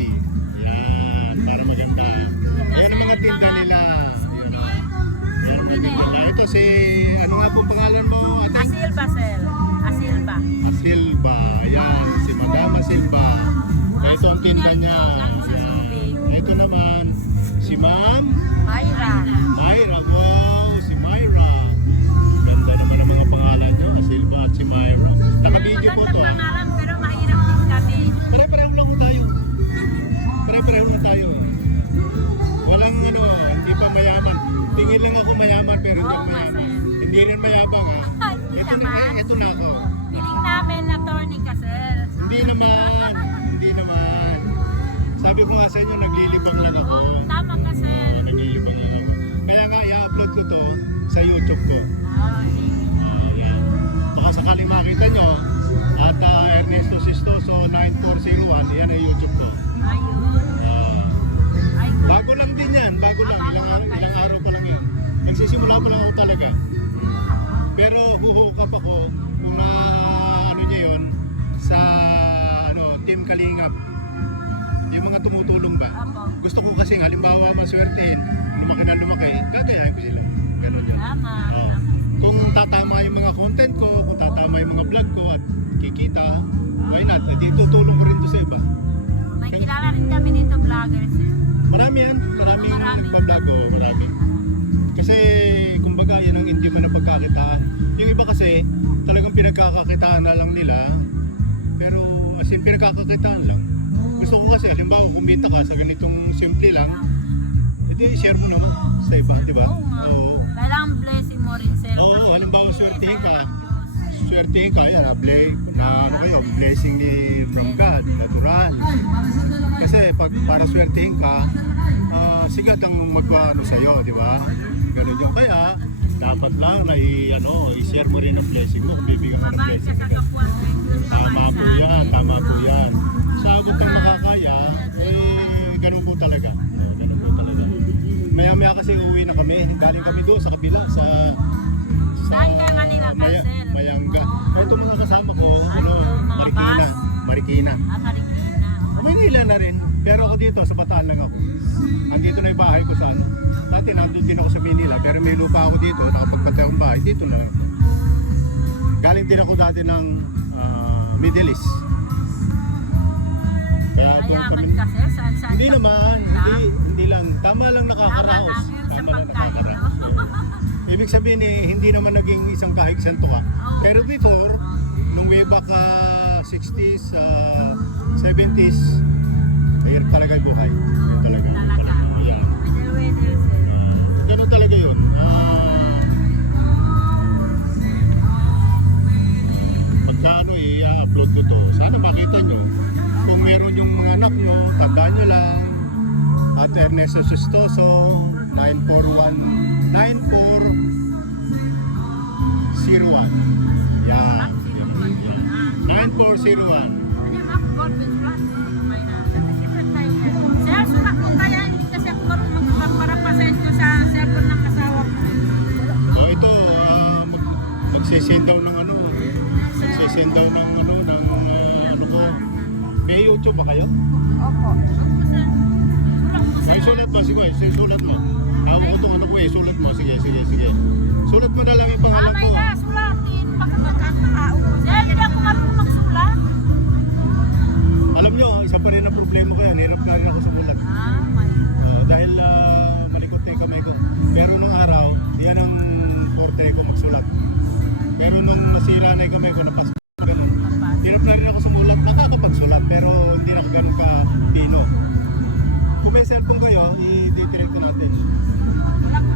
ready. Yan, para maganda. Yan ang mga tinda nila. Yan ang mga tinda nila. Ito si, ano nga pong pangalan mo? Asilba, sir. Asilba. Asilba. Yan, si Madam Asilba. Ito ang tinda niya. Yan. Ito naman, si Ma'am Myra. Myra. Wow, si Myra. Ganda naman ang mga pangalan niyo, Asilba at si Myra. Naka-video po to. Magandang pangalan pero mahirap din kami. Pare-pareho lang tayo. Pare-pareho lang tayo. Walang ano, hindi pa mayaman. Tingin lang ako mayaman pero hindi Oo nga, mayaman. sir. Hindi rin mayabang ha. Hindi Ito na, naman. ito na ako. Piling namin attorney ka, sir. Hindi naman. Hindi naman. Sabi ko nga sa inyo, naglilibang lang ako. Oo, tama ka, sir. Naglilibang lang ako. Kaya nga, i-upload ko to sa YouTube ko. Yan. Baka sakaling makita nyo, at Ernesto Sistoso 9401, yan ay YouTube ko. Ayun. Ah, Ay, good. bago lang din yan, bago lang. Ilang araw ko lang yun. Nagsisimula pa lang ako talaga. Pero huhukap ako kung ano niya yun sa Team Kalingap. Yung mga tumutulong ba? Apo. Gusto ko kasi halimbawa maswertehin, lumaki na lumaki, gagayahin ko sila. Ganun yun. Tama. Oo. Kung tatama yung mga content ko, kung tatama yung mga vlog ko at kikita, why not? Di tutulong ko rin to sa iba. May kilala rin kami dito vlogger, sir. Marami yan. Marami Marami. nagpa-vlog ko. Marami. Kasi kumbaga yan ang hindi man na pagkakitaan. Yung iba kasi talagang pinagkakakitaan na lang nila. Pero as in pinagkakakitaan lang. Gusto ko kasi halimbawa kumita ka sa ganitong simple lang, edi i-share mo naman sa iba, di ba? Oo nga. Oo. Kailangan blessing mo rin, sir. Oo, Kasi halimbawa swertihin ka. kaya ng Diyos. Swertihin ka, yan, ano kayo, blessing ni from God, natural. Kasi pag para swertihin ka, sigat ang magpaano sa'yo, di ba? Ganun yun. Kaya, dapat lang na i-share mo rin ang blessing mo, kung bibigyan mo ng Mabait ka blessing. sa kapwa mo. Tama po yan, tama po yan. Sa abot ng makakaya, ganun po talaga. Ganun po talaga. Maya-maya kasi uwi na kami, galing kami doon sa kabila, sa Saan ka Manila, Cancel? Mayangga. Ito mga kasama ko, mga Marikina. bus? Marikina. Marikina. Manila na rin. Pero ako dito, sa Bataan lang ako. Andito na yung bahay ko sa ano. Dati nandun din ako sa Manila, pero may lupa ako dito, nakapagpatay akong bahay. Dito na lang. Galing din ako dati ng Middle East. Kaya doon Mayaman kami. ka, sir. Saan-saan Hindi ka naman, pupunta? hindi lang. Tama lang nakakaraos. Tama lang yun sa Tama lang pagkain, nakakaraos. Ibig sabihin hindi naman naging isang kahig santo ka. Oo. Pero before, nung way back 60s, 70s, mahirap talaga yung buhay. Yun talaga. Talaga. Yan. Weather, sir. Ganun talaga yun. Pagkano i-upload ko to, sana makita nyo. Kung meron yung mga anak nyo, tandaan nyo lang. At Ernesto Sistoso, 9401. Yan. 9401. Sir, sunak ko kaya hindi kasi ako marunong magpaparapasen ko sa cellphone ng asawa ko. So ito, magsisend daw ng ano, magsisend daw ng ano ko. May YouTube ba kayo? Opo. May sulat mo, sige, sulat mo. Hawak ko itong ano ko sulat mo. Sige. Sulat mo na lang yung pangalan Amay ko. na, sulatin. Pagkakatao. Sir, hindi ako marunong magsulat. Alam nyo, isa pa rin ang problema ko yan. Hirap na rin ako sumulat. Dahil malikot na yung kamay ko. Pero nung araw, yan ang forte ko magsulat. Pero nung nasira na yung kamay ko, napas ganun. Hirap na rin ako sumulat. Nakakapagsulat, pero hindi na ako ganun ka-pino. Kung may cellphone kayo, i-direct natin. Wala ko